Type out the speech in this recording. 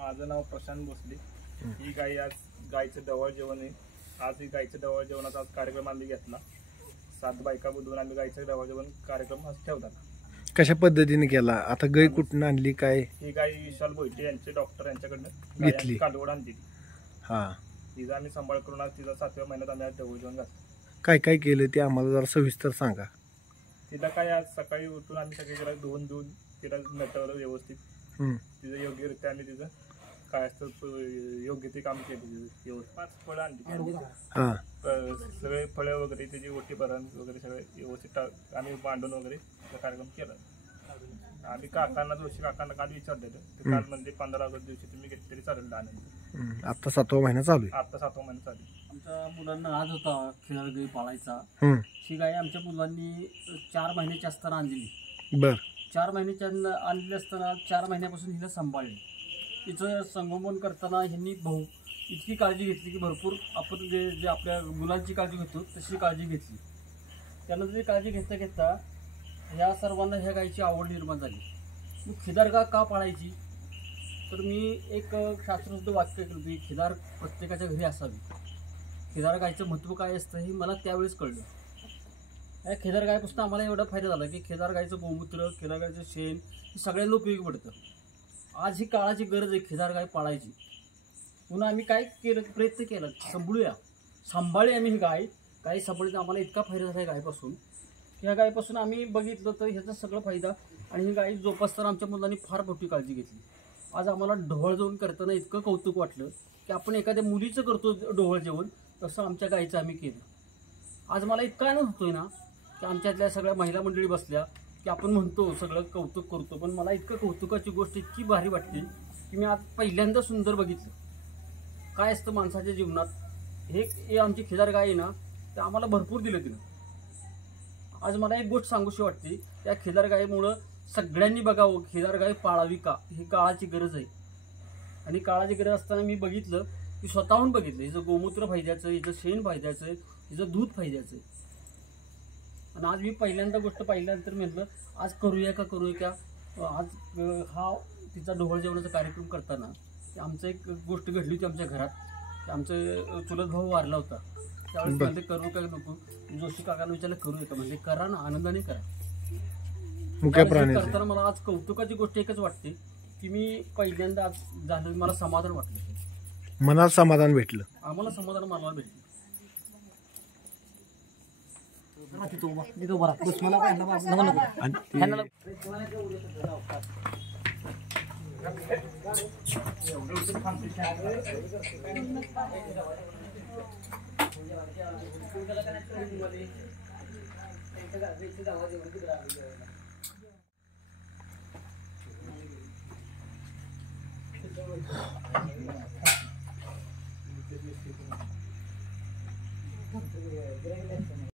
माझं नाव प्रशांत भोसले. ही गाय आज गायचं डवळ जेवण आहे. आज ही गायचं डवळ जेवणाचा आज कार्यक्रम आम्ही घेतला. 7 बायका बोलवून आम्ही गायचं डवळ जेवण कार्यक्रम आज ठेवला. कशा पद्धतीने केला? आता गाय कुठून आणली? काय ही गाय विशाल भोईटे यांचे डॉक्टर यांच्याकडनं घेतली? कालवड आणली. हा, तिचा आम्ही सांभाळ करून आज तिचा 7व्या महिन्यात आम्ही आज डवळ जेवण घातलं. काय काय केलं ते आम्हाला जरा सविस्तर सांगा. तिला काय आज सकाळी उठून आम्ही सगळे तिला धुवून तिला नटवलं व्यवस्थित. तिचं योग्यरित्या आम्ही तिचं काय असतं योग्य ते काम केलं. 5 फळं आणली. सगळे फळं वगैरे त्याची ओटी भरण वगैरे सगळे व्यवस्थित आम्ही मांडून वगैरे कार्यक्रम केला. आम्ही काकांना जोशी काकांना काल विचारलेलं. ते काल म्हणजे 15 ऑगस्ट दिवशी तुम्ही घेतलेली चालेल आनंद. आता 7वा महिना चालू आहे. आता 7वा महिना चालू आहे. आमच्या मुलांना आज होता खिलार गाई पाळायचा. ही गाय आमच्या मुलांनी 4 महिन्याची असताना आणलेली. बर, 4 महिन्याच्या आणलेली असताना 4 महिन्यापासून हिला सांभाळली. तिचं संगोपन करताना ह्यांनी इतकी काळजी घेतली की भरपूर आपण जे आपल्या मुलांची काळजी घेतो तशी काळजी घेतली. त्यानंतर ती काळजी घेता घेता ह्या सर्वांना ह्या गायची आवड निर्माण झाली. मग खिलार गाय का पाळायची? तर मी एक शास्त्रशुद्ध वाक्य केलं की खिलार प्रत्येकाच्या घरी असावी. खिलार गायचं महत्त्व काय असतं हे मला त्यावेळेस कळलं. या खिलार गायपासून आम्हाला एवढा फायदा झाला की खिलार गायचं गोमूत्र, खिलार गायचं शेण हे सगळ्यांना उपयोगी पडतं. आज ही काळाची गरज आहे खिलार गाय पाळायची. पुन्हा आम्ही काय केलं, प्रयत्न केला सांभाळी आम्ही ही गाय सांभाळीचा आम्हाला इतका फायदा झाला आहे गायपासून. ह्या गायपासून आम्ही बघितलं तर ह्याचा सगळं फायदा. आणि ही गाय जोपासताना आमच्या मुलांनी फार मोठी काळजी घेतली. आज आम्हाला ढोळ जेवण करताना इतकं कौतुक वाटलं की आपण एखाद्या मुलीचं करतो ढोळ जेवण तसं आमच्या गायचं आम्ही केलं. आज मला इतका आनंद होतोय ना की आमच्यातल्या सगळ्या महिला मंडळी बसल्या की आपण म्हणतो सगळं कौतुक करतो, पण मला इतकं कौतुकाची गोष्ट इतकी भारी वाटते की मी आज पहिल्यांदा सुंदर बघितलं काय असतं माणसाच्या जीवनात. हे आमची खिलार गाय आहे ना, ते आम्हाला भरपूर दिलं तिनं. आज मला एक गोष्ट सांगूशी वाटते, त्या खिलार गायीमुळं सगळ्यांनी बघावं खिलार गाय पाळावी का, ही काळाची गरज आहे. आणि काळाची गरज असताना मी बघितलं की स्वतःहून बघितलं हिचं गोमूत्र फायद्याचं, हिचं शेण फायद्याचं, हिचं दूध फायद्याचं. आणि आज मी पहिल्यांदा गोष्ट पाहिल्यानंतर म्हटलं आज करूया का. आज हा तिचा ढोळ जेवणाचा कार्यक्रम करताना आमचं एक गोष्ट घडली होती आमच्या घरात की आमचं चुलत भाऊ वारला होता. त्यावेळेस म्हणजे करू का नको, जोशी काकांना विचारलं करूया का, म्हणजे करा ना, आनंदाने करा. करताना मला आज कौतुकाची गोष्ट एकच वाटते की मी पहिल्यांदा आज झालं, मला समाधान वाटलं, मनाला समाधान भेटलं. आम्हाला समाधान मला भेटलं.